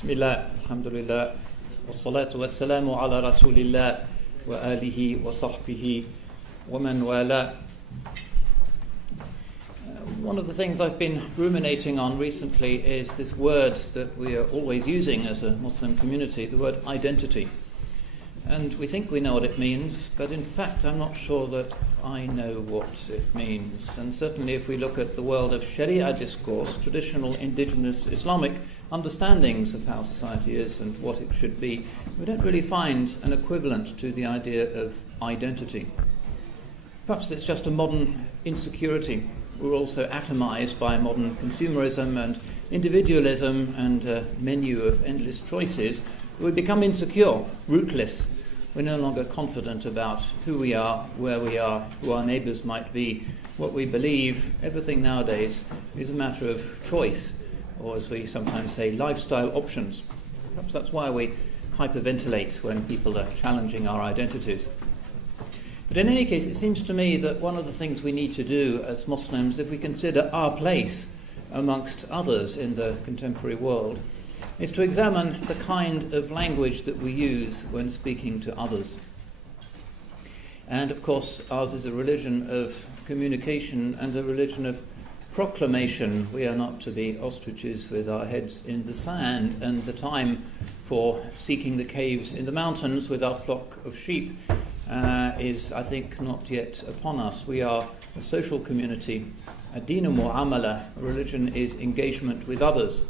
Bismillah, alhamdulillah, wa salatu wa salamu ala rasulillah wa alihi wa sahbihi wa man wala. One of the things I've been ruminating on recently is this word that we are always using as a Muslim community, the word identity. And we think we know what it means, but in fact I'm not sure that I know what it means. And certainly if we look at the world of Sharia discourse, traditional indigenous Islamic understandings of how society is and what it should be, we don't really find an equivalent to the idea of identity. Perhaps it's just a modern insecurity. We're also atomized by modern consumerism and individualism and a menu of endless choices. We become insecure, rootless. We're no longer confident about who we are, where we are, who our neighbours might be, what we believe. Everything nowadays is a matter of choice, or as we sometimes say, lifestyle options. Perhaps that's why we hyperventilate when people are challenging our identities. But in any case, it seems to me that one of the things we need to do as Muslims, if we consider our place amongst others in the contemporary world, is to examine the kind of language that we use when speaking to others. And of course, ours is a religion of communication and a religion of proclamation. We are not to be ostriches with our heads in the sand, and the time for seeking the caves in the mountains with our flock of sheep is, I think, not yet upon us. We are a social community. Ad-dinu mu'amala, religion is engagement with others.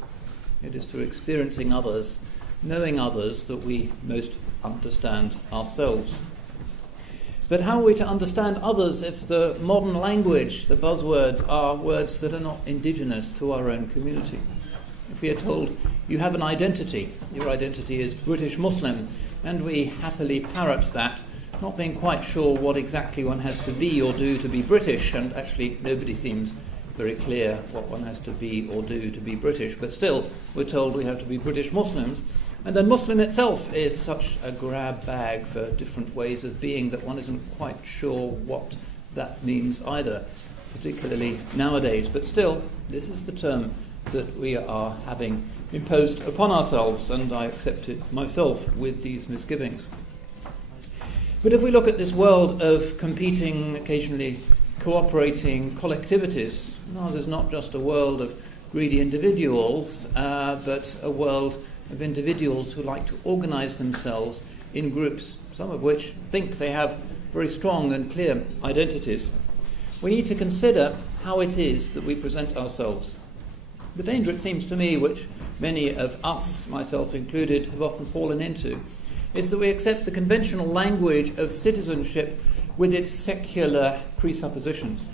It is through experiencing others, knowing others, that we most understand ourselves. But how are we to understand others if the modern language, the buzzwords, are words that are not indigenous to our own community? If we are told, you have an identity, your identity is British Muslim, and we happily parrot that, not being quite sure what exactly one has to be or do to be British, and actually nobody seems very clear what one has to be or do to be British, but still we're told we have to be British Muslims. And then Muslim itself is such a grab bag for different ways of being that one isn't quite sure what that means either, particularly nowadays. But still, this is the term that we are having imposed upon ourselves, and I accept it myself with these misgivings. But if we look at this world of competing, occasionally cooperating collectivities, ours is not just a world of greedy individuals, but a world of individuals who like to organize themselves in groups, some of which think they have very strong and clear identities. We need to consider how it is that we present ourselves. The danger, it seems to me, which many of us, myself included, have often fallen into, is that we accept the conventional language of citizenship with its secular presuppositions.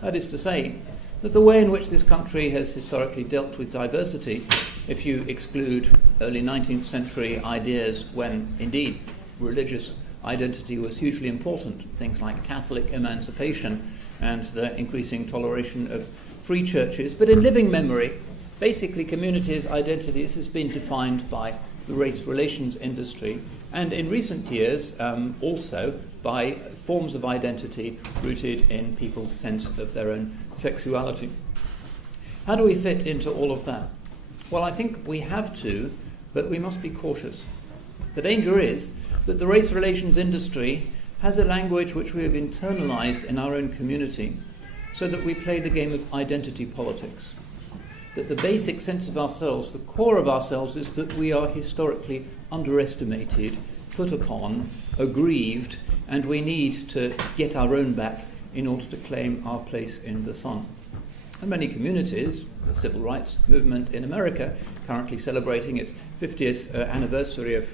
That is to say, that the way in which this country has historically dealt with diversity, if you exclude early 19th century ideas when, indeed, religious identity was hugely important, things like Catholic emancipation and the increasing toleration of free churches, but in living memory, basically communities' identities has been defined by the race relations industry, and in recent years also by forms of identity rooted in people's sense of their own sexuality. How do we fit into all of that? Well, I think we have to, but we must be cautious. The danger is that the race relations industry has a language which we have internalized in our own community, so that we play the game of identity politics. That the basic sense of ourselves, the core of ourselves, is that we are historically underestimated, put upon, aggrieved, and we need to get our own back in order to claim our place in the sun. And many communities, the civil rights movement in America, currently celebrating its 50th anniversary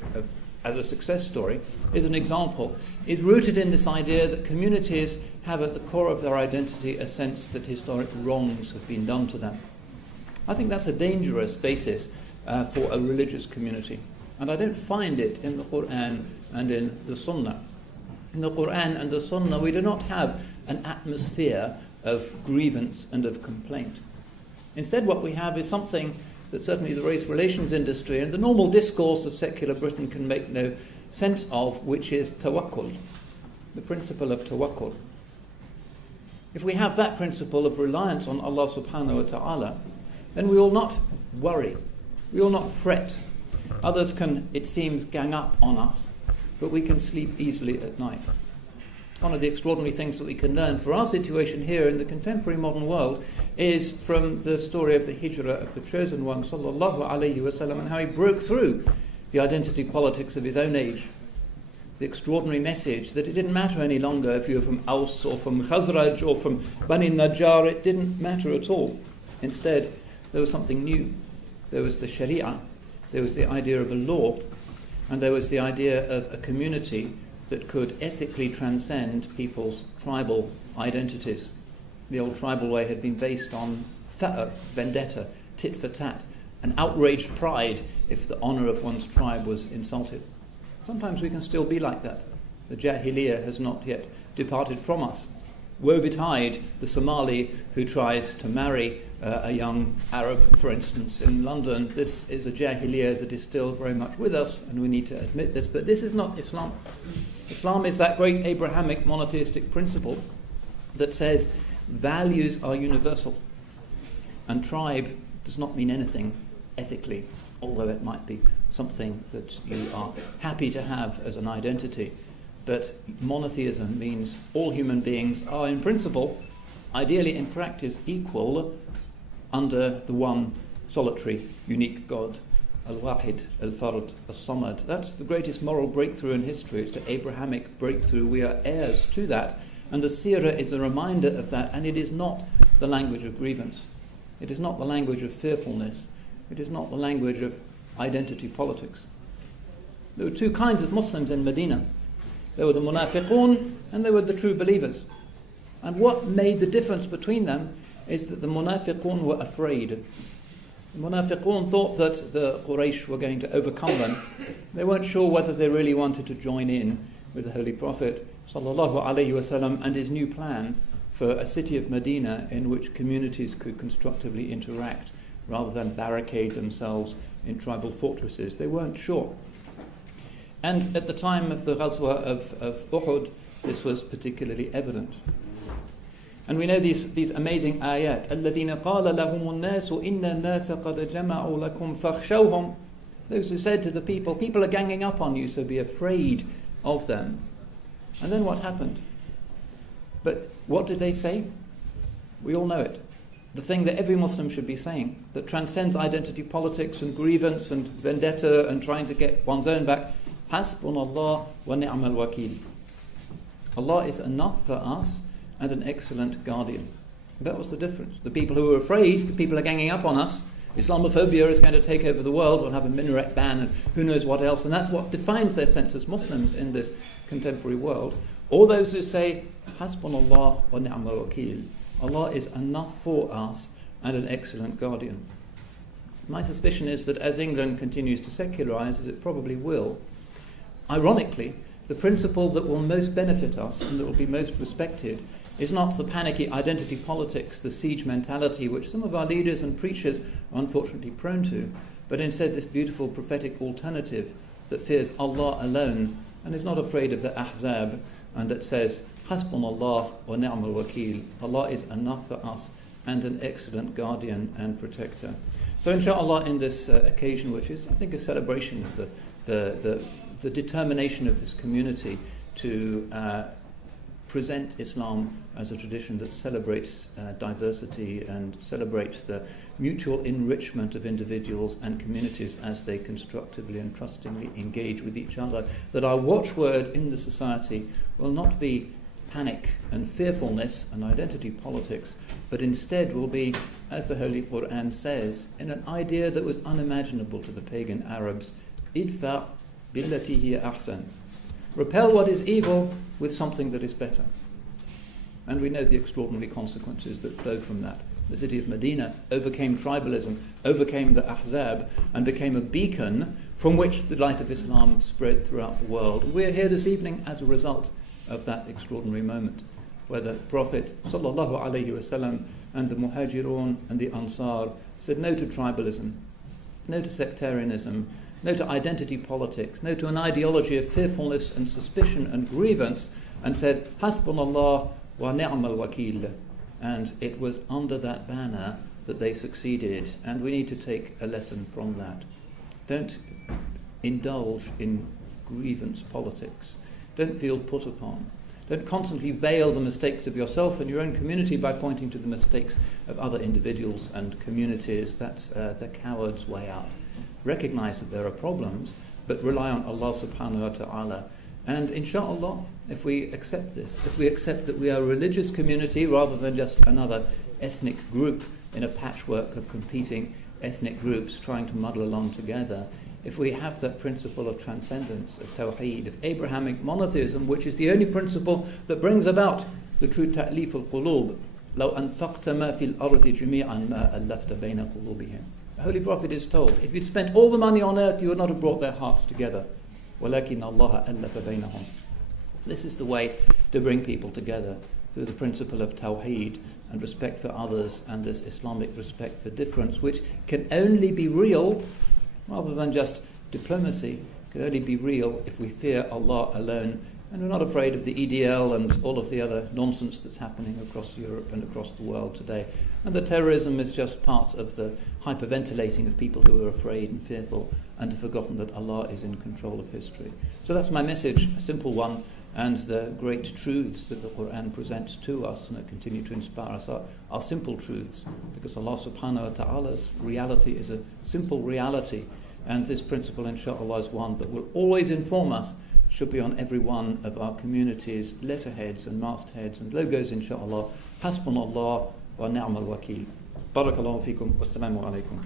as a success story, is an example, is rooted in this idea that communities have at the core of their identity a sense that historic wrongs have been done to them. I think that's a dangerous basis for a religious community. And I don't find it in the Quran and in the Sunnah. In the Quran and the Sunnah, we do not have an atmosphere of grievance and of complaint. Instead, what we have is something that certainly the race relations industry and the normal discourse of secular Britain can make no sense of, which is tawakkul, the principle of tawakkul. If we have that principle of reliance on Allah subhanahu wa ta'ala, then we will not worry. We will not fret. Others can, it seems, gang up on us, but we can sleep easily at night. One of the extraordinary things that we can learn for our situation here in the contemporary modern world is from the story of the hijrah of the chosen one, sallallahu alayhi wasallam, and how he broke through the identity politics of his own age. The extraordinary message that it didn't matter any longer if you were from Aus or from Khazraj or from Bani Najjar, it didn't matter at all. Instead, there was something new. There was the Sharia, there was the idea of a law, and there was the idea of a community that could ethically transcend people's tribal identities. The old tribal way had been based on tha'a, vendetta, tit for tat, an outraged pride if the honour of one's tribe was insulted. Sometimes we can still be like that. The Jahiliyyah has not yet departed from us. Woe betide the Somali who tries to marry a young Arab, for instance, in London. This is a Jahiliyyah that is still very much with us, and we need to admit this. But this is not Islam. Islam is that great Abrahamic monotheistic principle that says values are universal, and tribe does not mean anything ethically, although it might be something that you are happy to have as an identity. But monotheism means all human beings are in principle, ideally in practice, equal under the one solitary, unique God, Al-Wahid, Al-Fard, Al-Samad. That's the greatest moral breakthrough in history. It's the Abrahamic breakthrough. We are heirs to that. And the seerah is a reminder of that, and it is not the language of grievance. It is not the language of fearfulness. It is not the language of identity politics. There were two kinds of Muslims in Medina. There were the munafiqun and there were the true believers. And what made the difference between them is that the munafiqun were afraid. The munafiqun thought that the Quraysh were going to overcome them. They weren't sure whether they really wanted to join in with the Holy Prophet sallallahu alaihi wasallam and his new plan for a city of Medina in which communities could constructively interact rather than barricade themselves in tribal fortresses. They weren't sure. And at the time of the Ghazwa of Uhud, this was particularly evident. And we know these amazing ayat. الَّذِينَ قَالَ لَهُمُ النَّاسُ إِنَّ النَّاسَ قَدْ جَمَعُوا لَكُمْ فَاخْشَوْهُمْ. Those who said to the people are ganging up on you, so be afraid of them. And then what happened? But what did they say? We all know it. The thing that every Muslim should be saying, that transcends identity politics and grievance and vendetta and trying to get one's own back. Hasbunallah wa ni'mal wakil. Allah is enough for us and an excellent guardian. That was the difference. The people who were afraid, the people are ganging up on us, Islamophobia is going to take over the world, we'll have a minaret ban and who knows what else, and that's what defines their sense as Muslims in this contemporary world. All those who say, Hasbunallah wa ni'mal wakil. Allah is enough for us and an excellent guardian. My suspicion is that as England continues to secularize, as it probably will, ironically, the principle that will most benefit us and that will be most respected is not the panicky identity politics, the siege mentality, which some of our leaders and preachers are unfortunately prone to, but instead this beautiful prophetic alternative that fears Allah alone and is not afraid of the ahzab, and that says, Hasbunallah wa ni'mal wakil. Allah is enough for us and an excellent guardian and protector. So inshallah, in this occasion, which is, I think, a celebration of the determination of this community to present Islam as a tradition that celebrates diversity and celebrates the mutual enrichment of individuals and communities as they constructively and trustingly engage with each other, that our watchword in the society will not be panic and fearfulness and identity politics, but instead will be, as the Holy Quran says, in an idea that was unimaginable to the pagan Arabs, idfa billati hiya ahsan. Repel what is evil with something that is better. And we know the extraordinary consequences that flowed from that. The city of Medina overcame tribalism, overcame the Ahzab, and became a beacon from which the light of Islam spread throughout the world. We're here this evening as a result of that extraordinary moment, where the Prophet sallallahu alaihi wasallam and the Muhajirun and the Ansar said no to tribalism, no to sectarianism, no to identity politics, no to an ideology of fearfulness and suspicion and grievance, and said, Hasbunallah wa ni'mal wakil. And it was under that banner that they succeeded, and we need to take a lesson from that. Don't indulge in grievance politics. Don't feel put upon. Don't constantly veil the mistakes of yourself and your own community by pointing to the mistakes of other individuals and communities. That's the coward's way out. Recognize that there are problems, but rely on Allah subhanahu wa ta'ala. And inshallah, if we accept this, if we accept that we are a religious community rather than just another ethnic group in a patchwork of competing ethnic groups trying to muddle along together, if we have that principle of transcendence, of tawheed, of Abrahamic monotheism, which is the only principle that brings about the true ta'lif al-qulub, لَوْ أَنفَقْتَ مَا فِي الْأَرْضِ جَمِيعًا مَا أَلَّفْتَ بَيْنَ قُلُوبِهِمْ. The Holy Prophet is told, if you'd spent all the money on earth, you would not have brought their hearts together. وَلَكِنَّ اللَّهَ أَلَّفَ بَيْنَهُمْ. This is the way to bring people together, through the principle of tawheed and respect for others and this Islamic respect for difference, which can only be real, rather than just diplomacy, can only be real if we fear Allah alone and we're not afraid of the EDL and all of the other nonsense that's happening across Europe and across the world today. And the terrorism is just part of the hyperventilating of people who are afraid and fearful and have forgotten that Allah is in control of history. So that's my message, a simple one, and the great truths that the Quran presents to us and that continue to inspire us are simple truths, because Allah subhanahu wa ta'ala's reality is a simple reality, and this principle inshaAllah is one that will always inform us, should be on every one of our communities' letterheads and mastheads and logos inshaAllah. Hasbunallah wa ni'mal wakeel. Barakallahu feekum. Wassalamu alaikum.